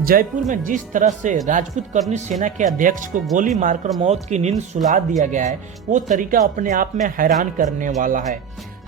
जयपुर में जिस तरह से राजपूत करनी सेना के अध्यक्ष को गोली मारकर मौत की नींद सुला दिया गया है, वो तरीका अपने आप में हैरान करने वाला है।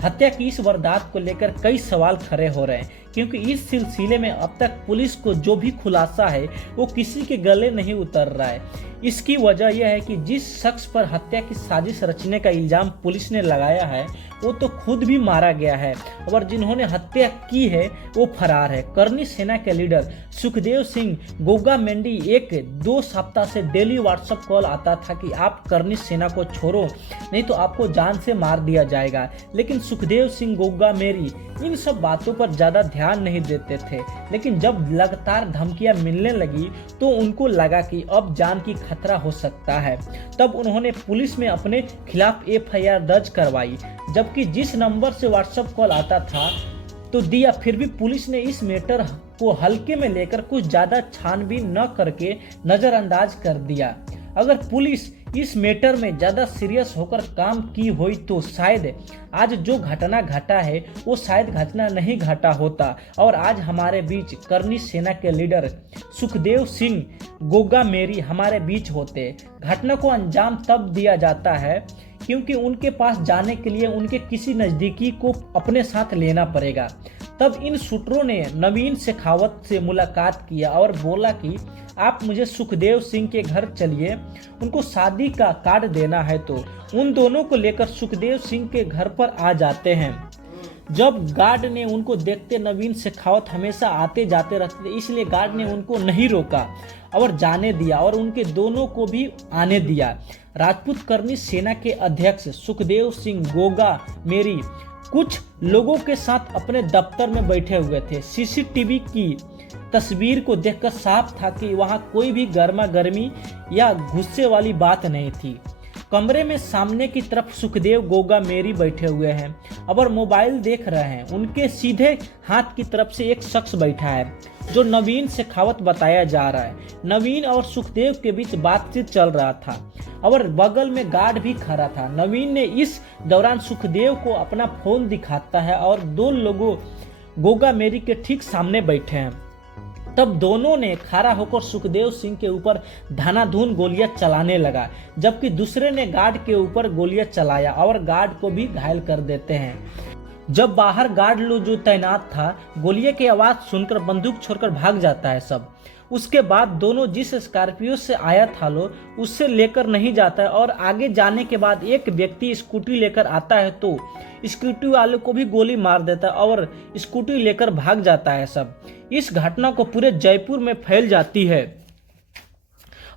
हत्या की इस वारदात को लेकर कई सवाल खड़े हो रहे हैं, क्योंकि इस सिलसिले में अब तक पुलिस को जो भी खुलासा है वो किसी के गले नहीं उतर रहा है। इसकी वजह यह है कि जिस शख्स पर हत्या की साजिश रचने का इल्जाम पुलिस ने लगाया है वो तो खुद भी मारा गया है, और जिन्होंने हत्या की है वो फरार है। करनी सेना के लीडर सुखदेव सिंह गोगा मेंडी एक 2 सप्ताह से डेली व्हाट्सएप कॉल आता था कि आप करनी सेना को छोड़ो, नहीं तो आपको जान से मार दिया जाएगा। लेकिन सुखदेव सिंह गोगा मेरी इन सब बातों पर ज्यादा ध्यान नहीं देते थे, लेकिन जब लगातार धमकियां मिलने लगी तो उनको लगा कि अब जान की खतरा हो सकता है। तब उन्होंने पुलिस में अपने खिलाफ FIR दर्ज करवाई, जबकि जिस नंबर से व्हाट्सएप कॉल आता था तो दिया, फिर भी पुलिस ने इस मैटर को हल्के में लेकर कुछ ज्यादा छानबीन न करके नजरअंदाज कर दिया। अगर पुलिस इस मैटर में ज्यादा सीरियस होकर काम की हुई तो शायद आज जो घटना घटा है वो शायद घटना नहीं घटा होता, और आज हमारे बीच करनी सेना के लीडर सुखदेव सिंह गोगा मेरी हमारे बीच होते। घटना को अंजाम तब दिया जाता है क्योंकि उनके पास जाने के लिए उनके किसी नज़दीकी को अपने साथ लेना पड़ेगा। तब इन शूटरों ने नवीन शेखावत से मुलाकात किया और बोला कि आप मुझे सुखदेव सिंह के घर चलिए, उनको शादी का कार्ड देना है। तो उन दोनों को लेकर सुखदेव सिंह के घर पर आ जाते हैं। जब गार्ड ने उनको देखते, नवीन शेखावत हमेशा आते जाते रहते थे, इसलिए गार्ड ने उनको नहीं रोका और जाने दिया और उनके दोनों को भी आने दिया। राजपूत करनी सेना के अध्यक्ष सुखदेव सिंह गोगा मेरी कुछ लोगों के साथ अपने दफ्तर में बैठे हुए थे। CCTV की तस्वीर को देखकर साफ था कि वहां कोई भी गर्मा गर्मी या गुस्से वाली बात नहीं थी। कमरे में सामने की तरफ सुखदेव गोगा मेरी बैठे हुए हैं और मोबाइल देख रहे हैं। उनके सीधे हाथ की तरफ से एक शख्स बैठा है जो नवीन शेखावत बताया जा रहा है। नवीन और सुखदेव के बीच बातचीत चल रहा था और बगल में गार्ड भी खड़ा था। नवीन ने इस दौरान सुखदेव को अपना फोन दिखाता है और 2 लोगों गोगा मेरी के ठीक सामने बैठे हैं। तब दोनों ने खड़ा होकर सुखदेव सिंह के ऊपर धनाधून गोलियां चलाने लगा, जबकि दूसरे ने गार्ड के ऊपर गोलियां चलाया और गार्ड को भी घायल कर देते हैं। जब बाहर गार्ड लोग जो तैनात था, गोलियां की आवाज सुनकर बंदूक छोड़कर भाग जाता है सब। उसके बाद दोनों जिस स्कॉर्पियो से आया था उससे लेकर नहीं जाता है और आगे जाने के बाद एक व्यक्ति स्कूटी लेकर आता है तो स्कूटी वाले को भी गोली मार देता है और स्कूटी लेकर भाग जाता है सब। इस घटना को पूरे जयपुर में फैल जाती है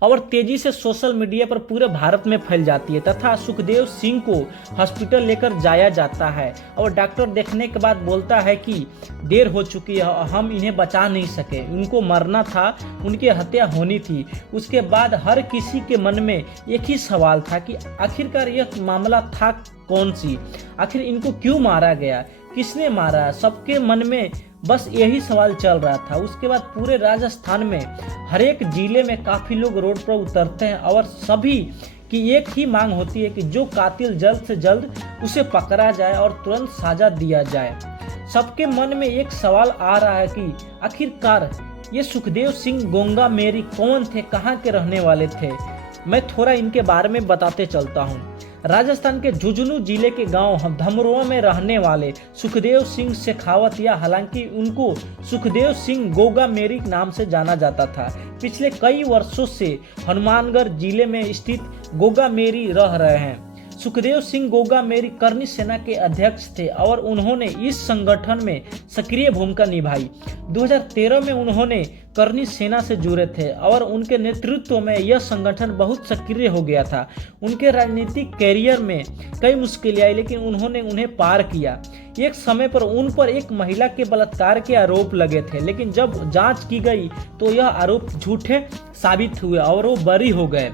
और तेजी से सोशल मीडिया पर पूरे भारत में फैल जाती है तथा सुखदेव सिंह को हॉस्पिटल लेकर जाया जाता है और डॉक्टर देखने के बाद बोलता है कि देर हो चुकी है, हम इन्हें बचा नहीं सके, उनको मरना था, उनकी हत्या होनी थी। उसके बाद हर किसी के मन में एक ही सवाल था कि आखिरकार यह मामला था कौन सी, आखिर इनको क्यों मारा गया, किसने मारा। सबके मन में बस यही सवाल चल रहा था। उसके बाद पूरे राजस्थान में हर एक जिले में काफी लोग रोड पर उतरते हैं और सभी की एक ही मांग होती है कि जो कातिल जल्द से जल्द उसे पकड़ा जाए और तुरंत सजा दिया जाए। सबके मन में एक सवाल आ रहा है कि आखिरकार ये सुखदेव सिंह गोगा मेरी कौन थे, कहाँ के रहने वाले थे। मैं थोड़ा इनके बारे में बताते चलता हूँ। राजस्थान के झुंझुनू जिले के गांव धमरोआ में रहने वाले सुखदेव सिंह शेखावत, या हालांकि उनको सुखदेव सिंह गोगा मेरी नाम से जाना जाता था, पिछले कई वर्षों से हनुमानगढ़ जिले में स्थित गोगा मेरी रह रहे हैं। सुखदेव सिंह गोगा मेरी करनी सेना के अध्यक्ष थे और उन्होंने इस संगठन में सक्रिय भूमिका निभाई। 2013 में उन्होंने करनी सेना से जुड़े थे और उनके नेतृत्व में यह संगठन बहुत सक्रिय हो गया था। उनके राजनीतिक कैरियर में कई मुश्किलें आई, लेकिन उन्होंने उन्हें पार किया। एक समय पर उन पर एक महिला के बलात्कार के आरोप लगे थे, लेकिन जब जांच की गई तो यह आरोप झूठे साबित हुए और वो बरी हो गए।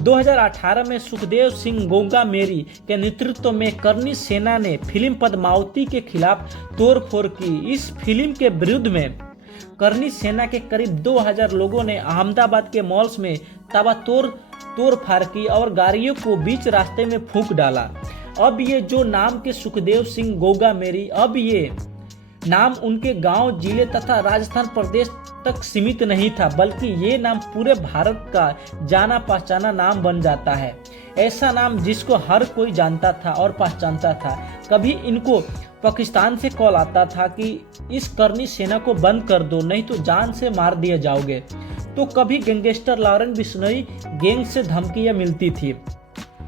2018 में सुखदेव सिंह गोगा मेरी के नेतृत्व में करनी सेना ने फिल्म पद्मावती के खिलाफ तोड़फोड़ की। इस फिल्म के विरुद्ध में करनी सेना के करीब 2000 लोगों ने अहमदाबाद के मॉल्स में तोड़फाड़ की और गाड़ियों को बीच रास्ते में फूंक डाला। अब ये जो नाम के सुखदेव सिंह गोगा मेरी, अब ये नाम उनके गांव, जिले तथा राजस्थान प्रदेश तक सीमित नहीं था, बल्कि ये नाम पूरे भारत का जाना पहचाना नाम बन जाता है। ऐसा नाम जिसको हर कोई जानता था और पहचानता था। कभी इनको पाकिस्तान से कॉल आता था कि इस करनी सेना को बंद कर दो, नहीं तो जान से मार दिए जाओगे। तो कभी गैंगस्टर लॉरेंस बिश्नोई गैंग से धमकियां मिलती थी,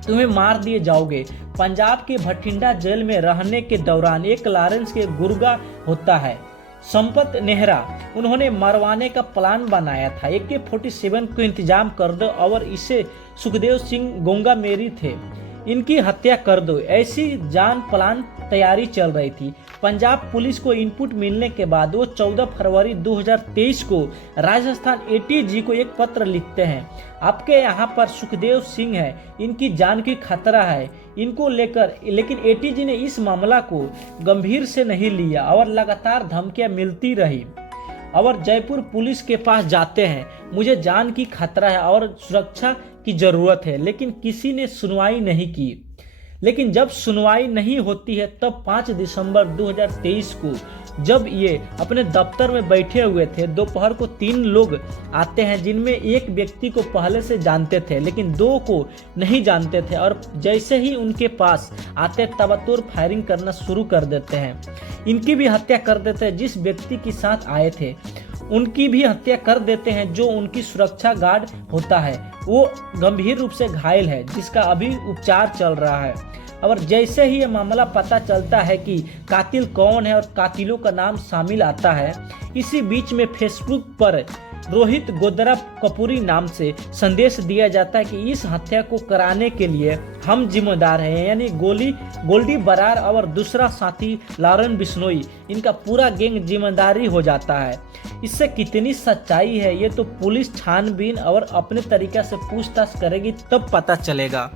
तुम्हें मार दिए जाओगे। पंजाब के भटिंडा जेल में रहने के दौरान एक लॉरेंस के गुर्गा होता है, संपत नेहरा, उन्होंने मरवाने का प्लान बनाया था। AK-47 को इंतजाम कर दो और इसे सुखदेव सिंह गोंगा मेरी थे, इनकी हत्या कर दो, ऐसी जान प्लान तैयारी चल रही थी। पंजाब पुलिस को इनपुट मिलने के बाद वो 14 फरवरी 2023 को राजस्थान ATG को एक पत्र लिखते हैं, आपके यहाँ पर सुखदेव सिंह है, इनकी जान की खतरा है इनको लेकर। लेकिन ATG ने इस मामला को गंभीर से नहीं लिया और लगातार धमकियां मिलती रही। और जयपुर पुलिस के पास जाते हैं, मुझे जान की खतरा है और सुरक्षा की जरूरत है, लेकिन किसी ने सुनवाई नहीं की। लेकिन जब सुनवाई नहीं होती है तब 5 दिसंबर 2023 को जब ये अपने दफ्तर में बैठे हुए थे, दोपहर को 3 लोग आते हैं, जिनमें एक व्यक्ति को पहले से जानते थे लेकिन 2 को नहीं जानते थे, और जैसे ही उनके पास आते ताबड़तोड़ फायरिंग करना शुरू कर देते हैं। इनकी भी हत्या कर देते हैं, जिस व्यक्ति के साथ आए थे उनकी भी हत्या कर देते हैं। जो उनकी सुरक्षा गार्ड होता है वो गंभीर रूप से घायल है, जिसका अभी उपचार चल रहा है। और जैसे ही ये मामला पता चलता है कि कातिल कौन है और कातिलों का नाम शामिल आता है, इसी बीच में फेसबुक पर रोहित गोदरा कपूरी नाम से संदेश दिया जाता है कि इस हत्या को कराने के लिए हम जिम्मेदार हैं, यानी गोल्डी बरार और दूसरा साथी लॉरेंस बिश्नोई, इनका पूरा गैंग जिम्मेदारी हो जाता है। इससे कितनी सच्चाई है ये तो पुलिस छानबीन और अपने तरीके से पूछताछ करेगी तब पता चलेगा।